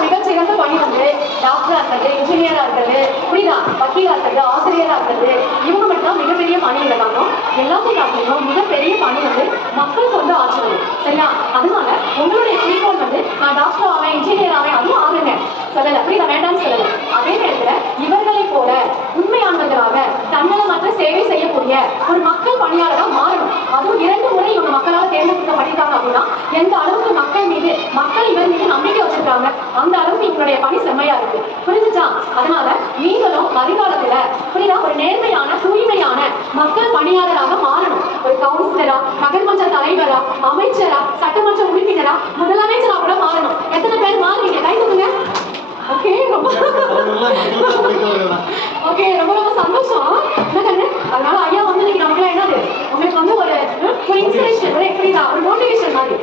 மிகச்சிறந்த பணி வந்து டாக்டரா இருக்கிறது இன்ஜினியரா இருக்கிறது புரியுதா? வக்கீலா இருக்கிறது ஆசிரியரா இருக்கிறது இவங்க மட்டும் மிகப்பெரிய பணி இல்லைனாலும் எல்லாத்தையும் காட்டிலும் மிகப்பெரிய பணி வந்து மக்களுக்கு வந்து ஆச்சரியம் சரியா? அதனால உங்களுடைய குறிக்கோள் வந்து நான் டாக்டர் ஆவேன் இன்ஜினியர் ஆவேன் அதுவும் ஆகுங்க. சொல்லல. புரியுதா? வேண்டாம்னு சொல்லல. அதே நேரத்துல இவர்களை போல உண்மையானவர்களாக தன்னலமற்ற சேவை செய்யக்கூடிய ஒரு மக்கள் பணியாளராக மாறணும் அதுவும் இரண்டு முறை இவங்க மக்களால் தேர்ந்தெடுக்கப்பட்டிருக்காங்க அப்படின்னா எந்த அளவுக்கு மக்கள் மீது மக்கள் இவர் மீது நம்பிக்கை வச்சிருக்காங்க அந்த அளவுக்கு இவங்களுடைய பணி செம்மையா இருக்கு. புரிஞ்சுச்சா? அதனால நீங்களும் வருங்காலத்துல புரியுதா? ஒரு நேர்மையான தூய்மையான மக்கள் பணியாளராக மாறணும். ஒரு கவுன்சிலரா நகர்மன்ற தலைவரா அமைச்சரா சட்டமன்ற உறுப்பினரா முதலமைச்சரா கூட மாறணும் எத்தனை பேர் மாறுவீங்க கை தூக்குங்க ஓகே ரொம்ப ஓகே ரொம்ப ரொம்ப சந்தோஷம் என்ன கண்ணு அதனால ஐயா வந்து இன்னைக்கு நமக்குலாம் என்னது உங்களுக்கு வந்து ஒரு ம், ஒரு இன்ஸ்பிரேஷன் ஒரு புரியுதா ஒரு மோட்டிவேஷன் மாதிரி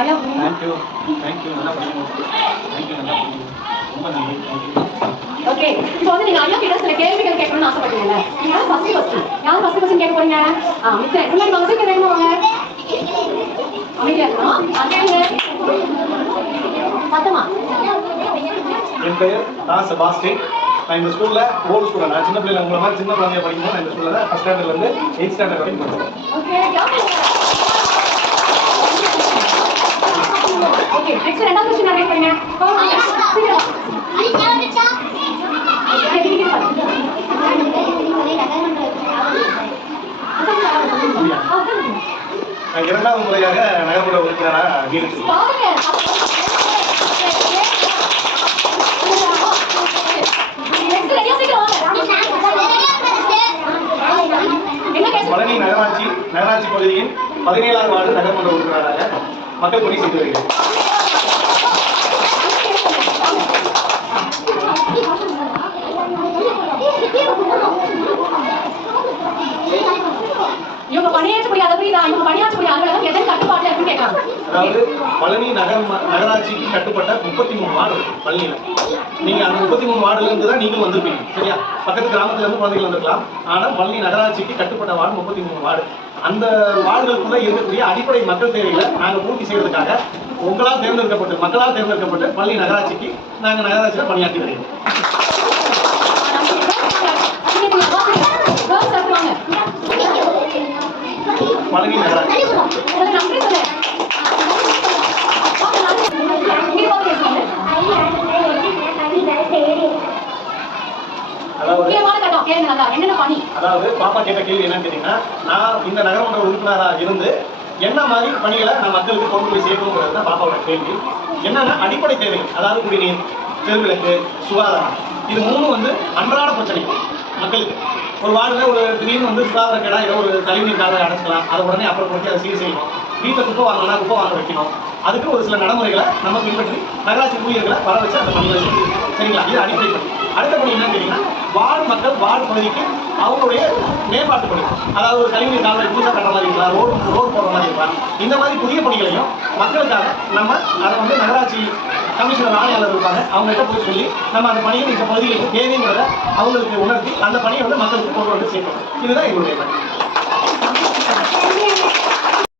ஐயா தேங்க்யூ தேங்க்யூ நல்லா படிக்கணும் தேங்க்யூ நல்லா படிக்கணும் ரொம்ப நன்றி. ஓகே இப்போ வந்து நீங்க ஐயா கிட்ட சில கேள்விகள் கேட்கணும்னு ஆசைப்பட்டீங்கல்ல. நீங்க யாரும் ஃபர்ஸ்ட் ஃபர்ஸ்ட் யார் ஃபர்ஸ்ட் ஃபர்ஸ்ட் கேட்க போறீங்க? ஆ மிஸ்டர் முன்னாடி வாங்க சீக்கிரம் வேணுமா வாங்க? அமைதியா இருக்கணும். சத்தமா? என் பெயர் ரா செபாஸ்டின். நான் இந்த ஸ்கூல்ல ஓல்டு ஸ்கூலில் நான் சின்ன பிள்ளைங்க உங்களை மாதிரி சின்ன குழந்தைய படிக்கும்போது நான் இந்த ஸ்கூல்ல ஃபஸ்ட் ஸ்டாண்டர்ட்ல இருந்து எயிட் ஸ்டாண்டர்ட் வரைக்கும் படிச்சேன். ஓகே ஓகே நெக்ஸ்ட் ரெண்டாவது கொஸ்டின் நிறைய பண்ணுங்க இரண்டாவது முறையாக நகர்ப்புற உறுப்பினராக பழனி நகராட்சி நகராட்சி பகுதியின் பதினேழாவது வார்டு நகர்மன்ற உறுப்பினராக மக்கள் பணி செய்து வருகிறேன் இவங்க பணியாற்றக்கூடிய அதை புரியுதா இவங்க பணியாற்றக்கூடிய அலுவலகம் அதாவது பழனி நகர் நகராட்சிக்கு கட்டுப்பட்ட முப்பத்தி மூணு வார்டு இருக்கு பழனியில. நீங்க அந்த முப்பத்தி மூணு வார்டுல தான் நீங்களும் வந்திருப்பீங்க சரியா? பக்கத்து கிராமத்துல இருந்து குழந்தைகள் வந்திருக்கலாம். ஆனா பழனி நகராட்சிக்கு கட்டுப்பட்ட வார்டு முப்பத்தி மூணு வார்டு. அந்த வார்டுகளுக்குள்ள இருக்கக்கூடிய அடிப்படை மக்கள் தேவைகளை நாங்க பூர்த்தி செய்வதற்காக உங்களால் தேர்ந்தெடுக்கப்பட்டு மக்களால் தேர்ந்தெடுக்கப்பட்டு பள்ளி நகராட்சிக்கு நாங்கள் நகராட்சியில் பணியாற்றி வருகிறோம். பழனி நகராட்சி. என்னென்ன பணி அதாவது பாப்பா கேட்ட கேள்வி என்னன்னு கேட்டீங்கன்னா நான் இந்த நகரமன்ற உறுப்பினராக இருந்து என்ன மாதிரி பணிகளை நான் மக்களுக்கு கொண்டு போய் சேர்க்கணுங்கிறது தான் பாப்பாவோட கேள்வி. என்னன்னா அடிப்படை தேவைகள் அதாவது குடிநீர் தெருவிளக்கு சுகாதாரம். இது மூணும் வந்து அன்றாட பிரச்சனை மக்களுக்கு. ஒரு வார்டில் ஒரு திடீர்னு வந்து சுகாதார கேடா ஏதோ ஒரு கழிவுநீர் காலை அடைச்சிக்கலாம் அதை உடனே அப்புறப்படுத்தி அதை சீர் செய்யணும். வீட்டில் குப்பை வாங்கணும்னா குப்பை வாங்க வைக்கணும். அதுக்கு ஒரு சில நடைமுறைகளை நம்ம பின்பற்றி நகராட்சி ஊழியர்களை வர வச்சு அந்த பணிகளை செய்யணும். சரிங்களா? இது அடிப்படை அடுத்தபடி அடுத்த பணி என்னன்னு கேட்டீங்கன்னா வார்டு மக்கள் வார் பகுதிக்கு அவங்களுடைய மேம்பாட்டு பணி. அதாவது ஒரு கழிவுநீர் கால்வாய் புதுசாக கட்டுற மாதிரி இருக்கலாம் ரோடு ரோடு போடுற மாதிரி இருக்கலாம். இந்த மாதிரி புதிய பணிகளையும் மக்களுக்காக நம்ம அதை வந்து நகராட்சி கமிஷனர் ஆணையாளர் இருப்பாங்க. அவங்ககிட்ட போய் சொல்லி நம்ம அந்த பணியை இந்த பகுதிகளுக்கு தேவைங்கிறத அவங்களுக்கு உணர்த்தி அந்த பணியை வந்து மக்களுக்கு கொண்டு வந்து சேர்க்கணும். இதுதான் எங்களுடைய பணி